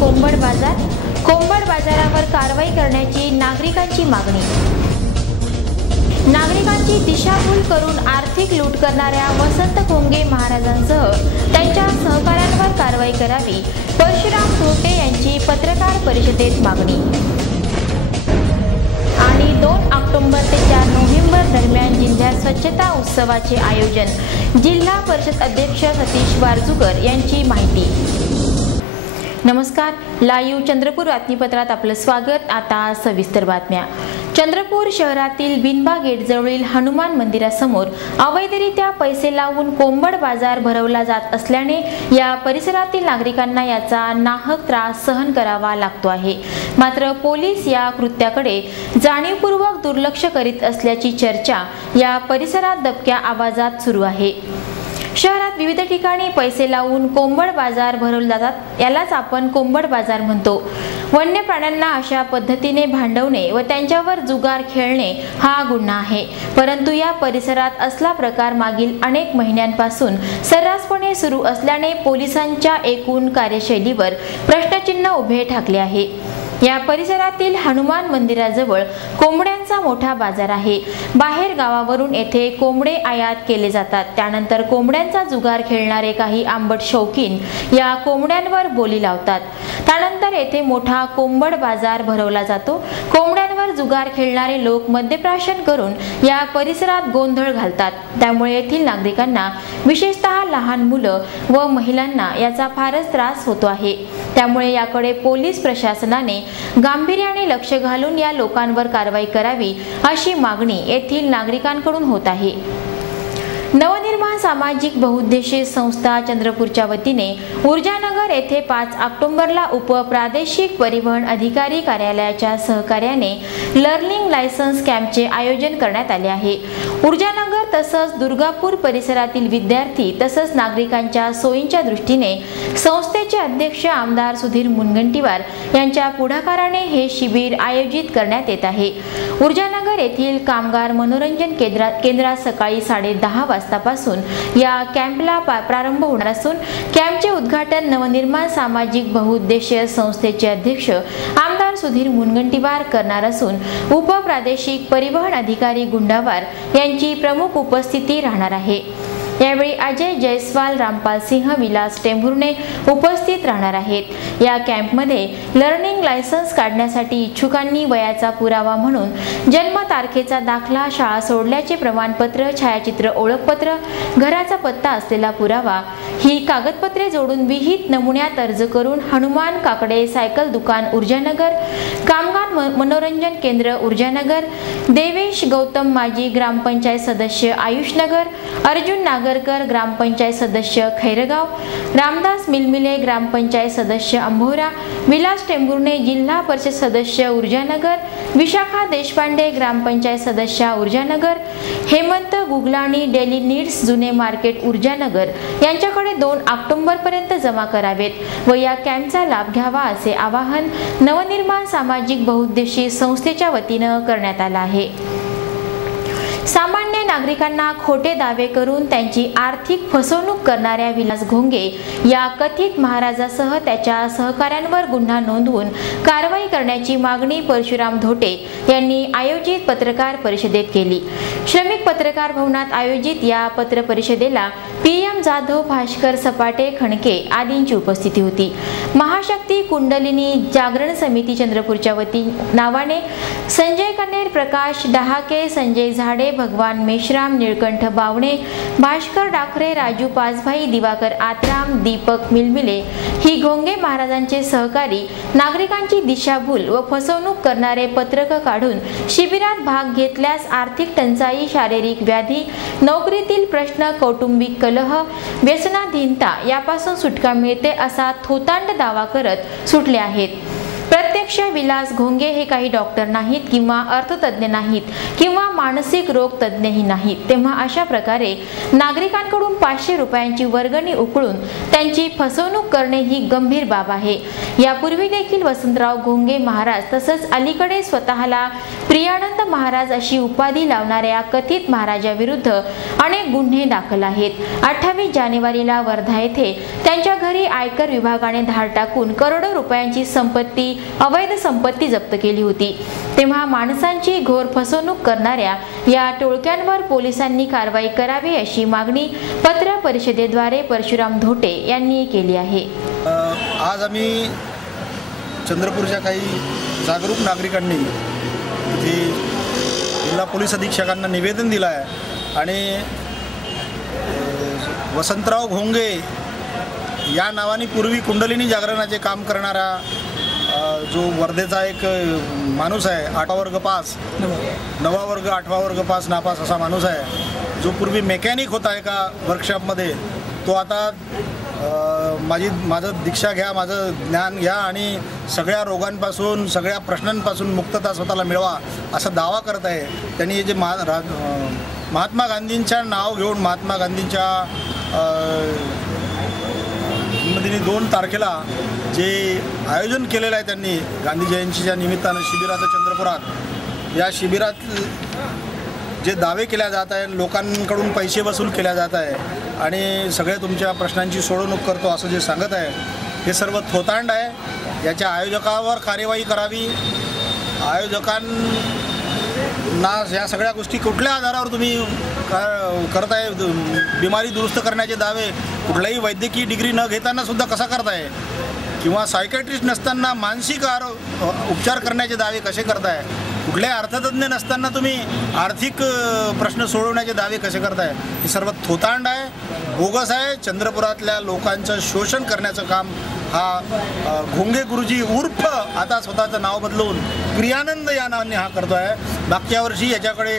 कोंबड बाजारावर कारवाई करण्याची नागरिकांची मागणी। नागरिकांची दिशाभूल करून आर्थिक लूट करणाऱ्या वसंत घोंगे महाराजांसह त्यांच्या सहकाऱ्यांवर कारवाई करावी, परशुराम धोटे यांची पत्रकार परिषदेत मागणी। आणि 2 ऑक्टोबर ते 4 नोव्हेंबर दरम्यान जिल्ह्यात स्वच्छता उत्सवाचे आयोजन, जिल्हा परिषद अध्यक्ष सतीश वारजूकर यांची माहिती। नमस्कार, लाईव्ह चंद्रपूर बातमीपत्रात आपलं स्वागत। आता सविस्तर बातम्या। चंद्रपूर शहरातील बिनबा गेटजवळील हनुमान मंदिरासमोर अवैधरित्या पैसे लावून कोंबड बाजार भरवला जात असल्याने या परिसरातील नागरिकांना याचा नाहक त्रास सहन करावा लागतो आहे। मात्र पोलीस या कृत्याकडे जाणीवपूर्वक दुर्लक्ष करीत असल्याची चर्चा या परिसरात दबक्या आवाजात सुरू आहे। शहरात विविध ठिकाणी पैसे लावून कोंबड बाजार भरवले जातात, यालाच आपण कोंबड बाजार म्हणतो। वन्य प्राण्यांना अशा पद्धतीने भांडवणे व त्यांच्यावर जुगार खेळणे हा गुन्हा आहे, परंतु या परिसरात असला प्रकार मागील अनेक महिन्यांपासून सर्रासपणे सुरू असल्याने पोलिसांच्या एकूण कार्यशैलीवर प्रश्नचिन्ह उभे ठाकले आहे। या परिसरातील हनुमान मंदिराजवळ कोंबड्यांचा मोठा बाजार आहे। बाहेर गावावरून येथे कोंबडे आयात केले जातात। त्यानंतर कोंबड्यांचा जुगार खेळणारे काही आंबट शौकीन या कोंबड्यांवर बोली लावतात। त्यानंतर येथे मोठा कोंबड बाजार भरवला जातो। कोंबड्यांवर जुगार खेळणारे लोक मद्यप्राशन करून या परिसरात गोंधळ घालतात। त्यामुळे येथील नागरिकांना, विशेषतः लहान मुलं व महिलांना याचा फारच त्रास होतो आहे। त्यामुळे याकडे पोलीस प्रशासनाने गांभीर्याने लक्ष घालून या लोकांवर कारवाई करावी, अशी मागणी येथील नागरिकांकडून होत आहे। नवनिर्माण सामाजिक बहुउद्देशीय संस्था चंद्रपूरच्या वतीने ऊर्जानगर येथे 5 ऑक्टोबरला उपप्रादेशिक परिवहन अधिकारी कार्यालयाच्या सहकार्याने लर्निंग लायसन्स कॅम्पचे आयोजन करण्यात आले आहे। ऊर्जानगर तसंच दुर्गापूर परिसरातील विद्यार्थी तसंच नागरिकांच्या सोयींच्या दृष्टीने संस्थेचे अध्यक्ष आमदार सुधीर मुनगंटीवार यांच्या पुढाकाराने हे शिबिर आयोजित करण्यात येत आहे। ऊर्जानगर येथील कामगार मनोरंजन केंद्रात सकाळी 10:30 वाजतापासून या कॅम्पला प्रारंभ होणार असून कॅम्पचे उद्घाटन नवनिर्माण सामाजिक बहुउद्देशीय संस्थेचे अध्यक्ष आमदार सुधीर मुनगंटीवार करणार असून उपप्रादेशिक परिवहन अधिकारी गुंडावार यांची प्रमुख उपस्थिती राहणार आहे। यावेळी अजय जयस्वाल, रामपाल सिंह, विलास टेंभुर्णे उपस्थित राहणार आहेत। या कॅम्पमध्ये लर्निंग लायसन्स काढण्यासाठी इच्छुकांनी वयाचा पुरावा म्हणून जन्म तारखेचा दाखला, शाळा सोडल्याचे प्रमाणपत्र, छायाचित्र ओळखपत्र, घराचा पत्ता असलेला पुरावा ही कागदपत्रे जोडून विहित नमुन्यात अर्ज करून हनुमान काकडे सायकल दुकान ऊर्जानगर, कामगार मनोरंजन केंद्र ऊर्जानगर, देवेश गौतम माजी ग्रामपंचायत सदस्य आयुषनगर, अर्जुन नागरकर ग्रामपंचायत सदस्य खैरगाव, रामदास मिलमिले ग्रामपंचायत सदस्य अंभोरा, विलास टेंभुर्णे जिल्हा परिषद सदस्य ऊर्जानगर, विशाखा देशपांडे ग्रामपंचायत सदस्य ऊर्जानगर, हेमंत गुगलाणी डेली नीड्स जुने मार्केट ऊर्जानगर यांच्याकडे 2 ऑक्टोबर पर्यंत जमा करावेत व या कॅम्पचा लाभ घ्यावा, असे आवाहन नवनिर्माण सामाजिक बहुउद्देशीय संस्थेच्या वतीने करण्यात आले आहे। सामान्य नागरिकांना खोटे दावे करून त्यांची आर्थिक फसवणूक करणाऱ्या विलास घोंगे या कथित महाराजासह त्याच्या सहकाऱ्यांवर गुन्हा नोंदवून कारवाई करण्याची मागणी परशुराम धोटे यांनी आयोजित पत्रकार परिषदेत केली। श्रमिक पत्रकार भवनात आयोजित या पत्र परिषदेला PM जाधव, भास्कर सपाटे, खणके आदींची उपस्थिती होती। महाशक्ती कुंडलिनी जागरण समिती चंद्रपूरच्या नावाने संजय कन्नेर, प्रकाश डहाके, संजय झाडे, भगवान मेश्राम, निळकंठ बावणे, भास्कर डाखरे, राजू पाचभाई, दिवाकर आत्राम, दीपक मिलमिले ही घोंगे महाराजांचे सहकारी नागरिकांची दिशाभूल व फसवणूक करणारे पत्रक काढून शिबिरात भाग घेतल्यास आर्थिक टंचाई, शारीरिक व्याधी, नोकरीतील प्रश्न, कौटुंबिक कलह, व्यसनाधीनता यापासून सुटका मिळते असा थोतांड दावा करत सुटले आहेत। प्रत्यक्ष नगराध्यक्ष विलास घोंगे हे काही डॉक्टर नाहीत किंवा अर्थतज्ञ नाहीत किंवा मानसिक रोग तज्ञही नाहीत, तेव्हा अशा प्रकारे नागरिकांकडून 500 रुपयांची वर्गणी उकळून त्यांची फसवणूक करणे ही गंभीर बाब आहे। यापूर्वी देखील वसंतराव घोंगे महाराज तसंच अलीकडे स्वतःला प्रियानंद महाराज अशी उपाधी लावणाऱ्या कथित महाराजाविरुद्ध अनेक गुन्हे दाखल आहेत। 28 जानेवारीला वर्धा येथे त्यांच्या घरी आयकर विभागाने धाड टाकून करोडो रुपयांची संपत्ती, अवैध संपत्ती जप्त केली होती। तेव्हा माणसांची घोर फसवणूक करणाऱ्या या टोळक्यांवर पोलिसांनी कारवाई करावी अशी मागणी पत्र परिषदेद्वारे परशुराम धोटे यांनी केली आहे। आज आम्ही चंद्रपूरच्या काही जागरूक नागरिकांनी इथे जिल्हा पोलीस अधीक्षकांना निवेदन दिलं आहे आणि वसंतराव घोंगे या नावाने पूर्वी कुंडलिनी जागरणाचे काम करणारा जो वर्धेचा एक माणूस आहे, 8वा वर्ग पास, 9वा वर्ग 8वा वर्ग पास नापास असा माणूस आहे, जो पूर्वी मेकॅनिक होता एका वर्कशॉपमध्ये, तो आता माझं दीक्षा घ्या, माझं ज्ञान घ्या आणि सगळ्या रोगांपासून, सगळ्या प्रश्नांपासून मुक्तता स्वतःला मिळवा असा दावा करत आहे। त्यांनी जे महात्मा गांधींच्या नाव घेऊन महात्मा गांधींच्या 2 तारखेला जे आयोजन केलेलं आहे त्यांनी गांधी जयंतीच्या निमित्तानं शिबिराचं चंद्रपुरात, या शिबिरात जे दावे केल्या जात आहे, लोकांकडून पैसे वसूल केल्या जात आहे आणि सगळ्या तुमच्या प्रश्नांची सोडवणूक करतो असं जे सांगत आहे, हे सर्व थोतांड आहे। याच्या आयोजकावर कार्यवाही करावी। आयोजकांना या सगळ्या गोष्टी कुठल्या आधारावर तुम्ही करताय? बिमारी दुरुस्त करण्याचे दावे कुठलाही वैद्यकीय डिग्री न घेताना सुद्धा कसा करताय? किंवा सायकॅट्रिस्ट नसताना मानसिक उपचार करण्याचे दावे कसे करताय? कुठल्या अर्थतज्ञ नसताना तुम्ही आर्थिक प्रश्न सोडवण्याचे दावे कसे करताय? हे सर्व थोतांड आहे, बोगस आहे। चंद्रपुरातल्या लोकांचं शोषण करण्याचं काम हा घोंगे गुरुजी उर्फ आता स्वतःचं नाव बदलून प्रियानंद या नावाने हा करतो आहे। मागच्या वर्षी याच्याकडे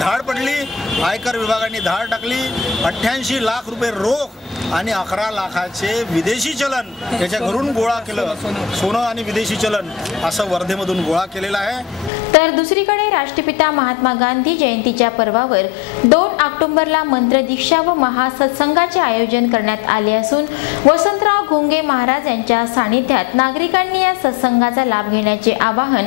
धाड पडली, आयकर विभागाने धाड टाकली, 88 लाख रुपये रोख आणि 11 लाखाचे विदेशी चलन याच्या घरून गोळा केलं। सोनं आणि विदेशी चलन असं वर्धेमधून गोळा केलेलं आहे। तर दुसरीकडे राष्ट्रपिता महात्मा गांधी जयंतीच्या पर्वावर 2 ऑक्टोबरला मंत्रदीक्षा व महासत्संगाचे आयोजन करण्यात आले असून वसंतराव घोंगे महाराज यांच्या सानिध्यात नागरिकांनी या सत्संगाचा लाभ घेण्याचे आवाहन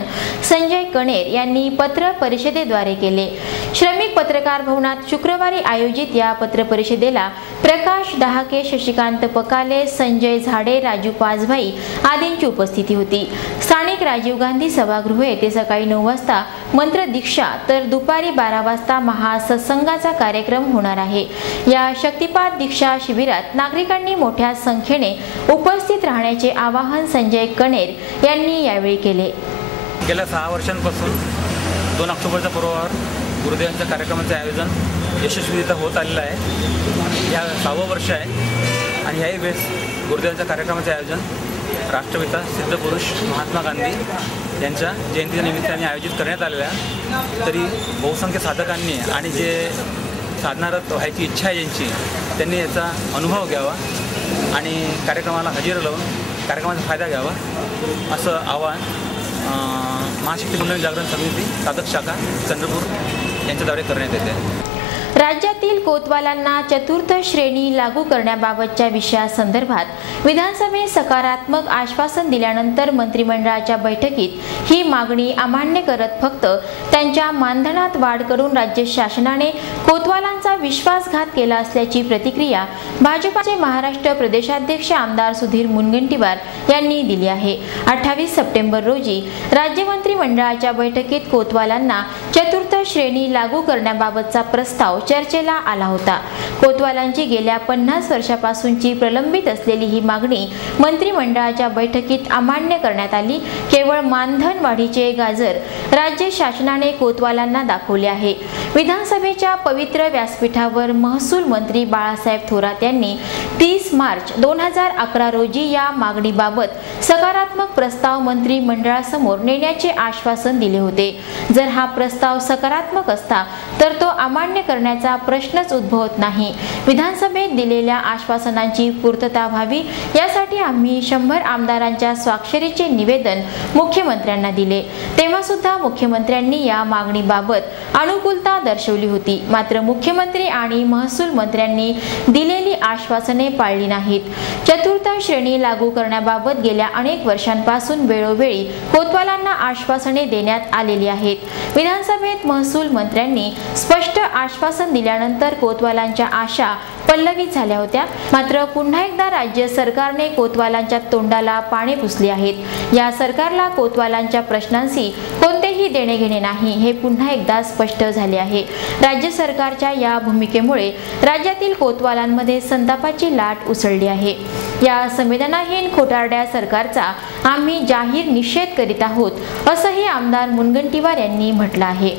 संजय कणेर यांनी पत्र परिषदेद्वारे केले। श्रमिक पत्रकार भवनात शुक्रवारी आयोजित या पत्र परिषदेला प्रकाश डहाके, शशिकांत पकाले, संजय झाडे, राजू पाजभाई आदींची उपस्थिती होती। स्थानिक राजीव गांधी सभागृह येथे सकाळी 9 वाजता मंत्रदीक्षा तर दुपारी 12 वाजता महासत्संगाचा कार्यक्रम होणार आहे। या शक्तिपात दीक्षा शिबिरात नागरिकांनी मोठ्या संख्येने उपस्थित राहण्याचे आवाहन संजय कणेर यांनी यावेळी केले। गेल्या 6 वर्षांपासून 2 ऑक्टोबरच्या पूर्वावर गुरुदेवांच्या कार्यक्रमाचे आयोजन यशस्वीरित्या होत आलेलं आहे। या 6वं वर्ष आहे आणि याही वेळेस गुरुदेवांच्या कार्यक्रमाचे आयोजन राष्ट्रपिता सिद्धपुरुष महात्मा गांधी यांच्या जयंतीच्या निमित्ताने आयोजित करण्यात आलेलं आहे। तरी बहुसंख्य साधकांनी आणि जे साधनारत व्हायची इच्छा आहे ज्यांची, त्यांनी याचा अनुभव घ्यावा आणि कार्यक्रमाला हजेरी लावून कार्यक्रमाचा फायदा घ्यावा असं आवाहन महाशक्ती कुंडलिनी जागरण समिती साधक शाखा चंद्रपूर यांच्याद्वारे करण्यात येते। राज्यातील कोतवालांना चतुर्थ श्रेणी लागू करण्याबाबतच्या विषयासंदर्भात विधानसभेत सकारात्मक आश्वासन दिल्यानंतर मंत्रिमंडळाच्या बैठकीत ही मागणी अमान्य करत फक्त त्यांच्या मानधनात वाढ करून राज्य शासनाने कोतवालांचा विश्वासघात केला असल्याची प्रतिक्रिया भाजपाचे महाराष्ट्र प्रदेशाध्यक्ष आमदार सुधीर मुनगंटीवार यांनी दिली आहे। 28 सप्टेंबर रोजी राज्य मंत्रिमंडळाच्या बैठकीत कोतवालांना चतुर्थ श्रेणी लागू करण्याबाबतचा प्रस्ताव चर्चेला आला होता। कोतवालांची गेल्या 50 वर्षापासूनची प्रलंबित असलेली ही मागणी मंत्रिमंडळाच्या बैठकीत अमान्य करण्यात आली। केवळ मानधन वाढीचे गाजर राज्य शासनाने कोतवालांना दाखवले आहे। विधानसभेच्या पवित्र व्यासपीठावर महसूल मंत्री बाळासाहेब थोरात यांनी 30 मार्च 2011 रोजी या मागणीबाबत सकारात्मक प्रस्ताव मंत्रिमंडळासमोर नेण्याचे आश्वासन दिले होते। जर हा प्रस्ताव सकारात्मक असता तर तो अमान्य करण्याचा प्रश्नच उद्भवत नाही। विधानसभेत दिलेल्या आश्वासनांची पूर्तता व्हावी यासाठी यासाठी आम्ही 100 आमदारांच्या स्वाक्षरीचे निवेदन मुख्यमंत्र्यांना दिले। तेव्हा सुद्धा मुख्यमंत्र्यांनी या मागणीबाबत अनुकूलता दर्शवली होती, मात्र मुख्यमंत्री आणि महसूल मंत्र्यांनी दिलेली आश्वासने पाळली नाहीत। चतुर्थ श्रेणी लागू करण्याबाबत गेल्या अनेक वर्षांपासून वेळोवेळी कोतवालांना आश्वासने देण्यात आलेली आहेत। विधानसभेत महसूल मंत्र्यांनी स्पष्ट आश्वासन दिल्यानंतर कोतवालांच्या आशा पल्लवित झाल्या होत्या, मात्र पुन्हा एकदा राज्य सरकारने कोतवालांच्या तोंडाला पाणी पुसले आहेत। या सरकारला कोतवालांच्या प्रश्नांशी कोणतेही देणे घेणे नाही हे पुन्हा एकदा स्पष्ट झाले आहे। राज्य सरकारच्या या भूमिकेमुळे राज्यातील कोतवालांमध्ये संतापाची लाट उसळली आहे। या संवेदनाहीन खोटारड्या सरकारचा आम्ही जाहीर निषेध करीत आहोत, असंही आमदार मुनगंटीवार यांनी म्हटलं आहे।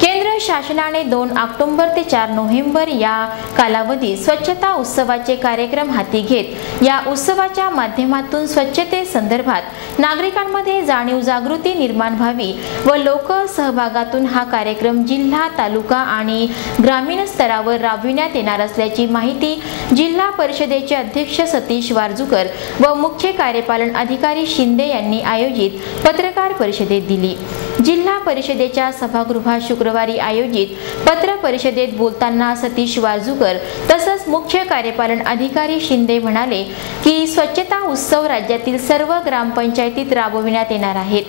केंद्र शासनाने 2 ऑक्टोबर ते 4 नोव्हेंबर या कालावधीत स्वच्छता उत्सवाचे कार्यक्रम हाती घेत या उत्सवाच्या माध्यमातून स्वच्छतेसंदर्भात नागरिकांमध्ये जाणीव जागृती निर्माण व्हावी व लोक सहभागातून हा कार्यक्रम जिल्हा, तालुका आणि ग्रामीण स्तरावर राबविण्यात येणार असल्याची माहिती जिल्हा परिषदेचे अध्यक्ष सतीश वारजूकर व मुख्य कार्यपालन अधिकारी शिंदे यांनी आयोजित पत्रकार परिषदेत दिली। जिल्हा परिषदेच्या सभागृहात शुक्रवारी आयोजित पत्र परिषदेत बोलताना सतीश वारजूकर तसंच मुख्य कार्यपालन अधिकारी शिंदे म्हणाले की स्वच्छता उत्सव राज्यातील सर्व ग्रामपंचायतीत राबविण्यात येणार आहेत।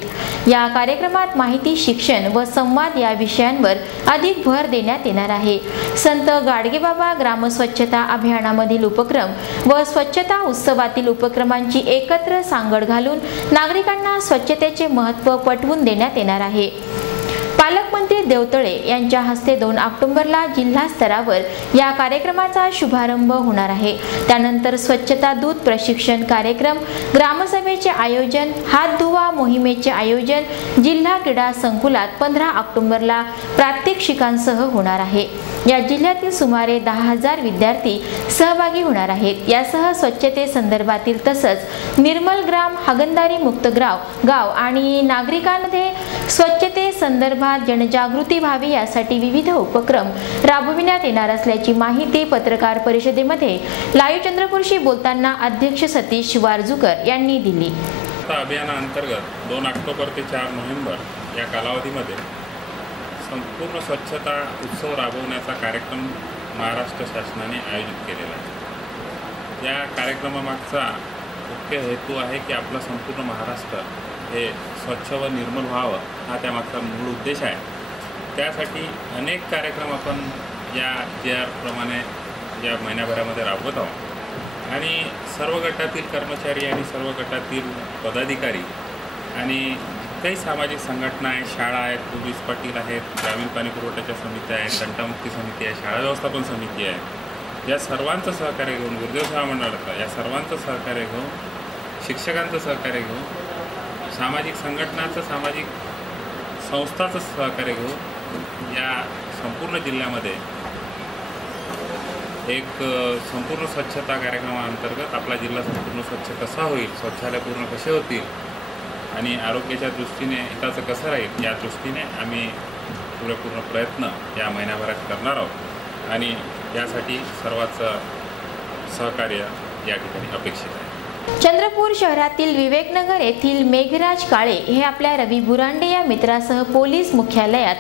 या कार्यक्रमात माहिती, शिक्षण व संवाद या विषयांवर अधिक भर देण्यात येणार आहे। संत गाडगेबाबा ग्राम स्वच्छता अभियानामधील उपक्रम व स्वच्छता उत्सवातील उपक्रमांची एकत्र सांगड घालून नागरिकांना स्वच्छतेचे महत्त्व पटवून देण्यात येणार आहे। पालकमंत्री देवतळे यांच्या हस्ते 2 ऑक्टोबरला जिल्हा स्तरावर या कार्यक्रमाचा शुभारंभ होणार आहे। त्यानंतर स्वच्छता दूत प्रशिक्षण कार्यक्रम, ग्रामसभेचे आयोजन, हात धुवा मोहिमेचे आयोजन जिल्हा क्रीडा संकुलात 15 ऑक्टोबरला प्रात्यक्षिकांसह होणार आहे। या जिल्ह्यातील सुमारे 10,000 विद्यार्थी सहभागी होणार आहेत। यासह स्वच्छतेसंदर्भातील तसंच निर्मल ग्राम, हागणदारी मुक्त गाव आणि नागरिकांमध्ये स्वच्छतेसंदर्भात जनजागृती व्हावी यासाठी विविध उपक्रम राबविण्यात येणार असल्याची माहिती पत्रकार परिषदेमध्ये लाईव्ह चंद्रपूरशी बोलताना अध्यक्ष सतीश वारजूकर यांनी दिली। अभियानाअंतर्गत 2 ऑक्टोबर ते 4 नोव्हेंबर या कालावधीमध्ये संपूर्ण स्वच्छता उत्सव राबवण्याचा कार्यक्रम महाराष्ट्र शासनाने आयोजित केलेला आहे। या कार्यक्रमामागचा मुख्य हेतू आहे की आपलं संपूर्ण महाराष्ट्र हे स्वच्छ व निर्मल व्हावं, हा त्यामागचा मूळ उद्देश आहे। त्यासाठी अनेक कार्यक्रम आपण या प्रमाणे या महिन्याभरामध्ये राबवत आहोत आणि सर्व गटातील कर्मचारी आणि सर्व गटातील पदाधिकारी आणि काही सामाजिक संघटना आहेत, शाळा आहेत, पोलीस पाटील आहेत, ग्रामीण पाणी पुरवठ्याच्या समित्या आहेत, तंटामुक्ती समिती आहे, शाळा व्यवस्थापन समिती आहे, या सर्वांचं सहकार्य घेऊन, गुरुदेव सेवा मंडळाचा या सर्वांचं सहकार्य घेऊन, शिक्षकांचं सहकार्य घेऊन, सामाजिक संघटनाचं, सामाजिक संस्थाचं सहकार्य घेऊन या संपूर्ण जिल्ह्यामध्ये एक संपूर्ण स्वच्छता कार्यक्रमाअंतर्गत आपला जिल्हा संपूर्ण स्वच्छ कसा होईल, शौचालय पूर्ण कसे होतील आणि आरोग्याच्या दृष्टीने हिताचं कसं राहील या दृष्टीने आम्ही पूर्ण प्रयत्न या महिन्याभरात करणार आहोत आणि यासाठी सर्वांचं सहकार्य या ठिकाणी अपेक्षित आहे। चंद्रपूर शहरातील विवेकनगर येथील मेघराज काळे हे आपल्या रवी बुरांडे या मित्रासह पोलीस मुख्यालयात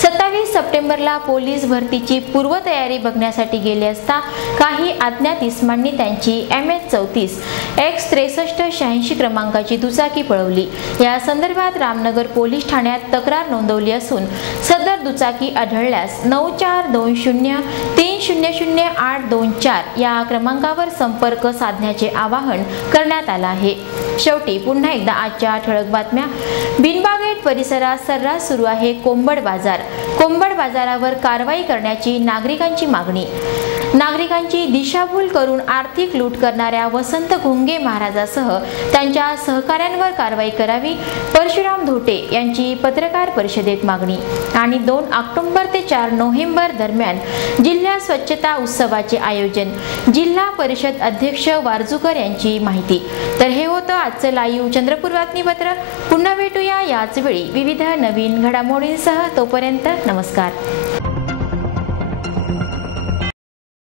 27 सप्टेंबरला पोलीस भरतीची पूर्वतयारी बघण्यासाठी गेले असता काही अज्ञात इसमांनी त्यांची MS-34 X6386 क्रमांकाची दुचाकी पळवली। या संदर्भात रामनगर पोलीस ठाण्यात तक्रार नोंदवली असून सदर दुचाकी आढळल्यास 9420300824 या क्रमांकावर संपर्क साधण्याचे आवाहन करण्यात आला आहे। शेवटी पुन्हा एकदा आजच्या ठळक बातम्या। बिनबागेट परिसरात सर्रास सुरू आहे कोंबड बाजार। कोंबड बाजारावर कारवाई करण्याची नागरिकांची मागणी। नागरिकांची दिशाभूल करून आर्थिक लूट करणाऱ्या वसंत घोंगे महाराजासह त्यांच्या सहकाऱ्यांवर कारवाई करावी, परशुराम धोटे यांची पत्रकार परिषदेत मागणी। आणि 2 ऑक्टोबर ते 4 नोव्हेंबर दरम्यान जिल्हा स्वच्छता उत्सवाचे आयोजन, जिल्हा परिषद अध्यक्ष वारजूकर यांची माहिती। तर हे होतं आजचं लाईव्ह चंद्रपूर बातमीपत्र। पुन्हा भेटूया याच वेळी विविध नवीन घडामोडींसह। तोपर्यंत नमस्कार।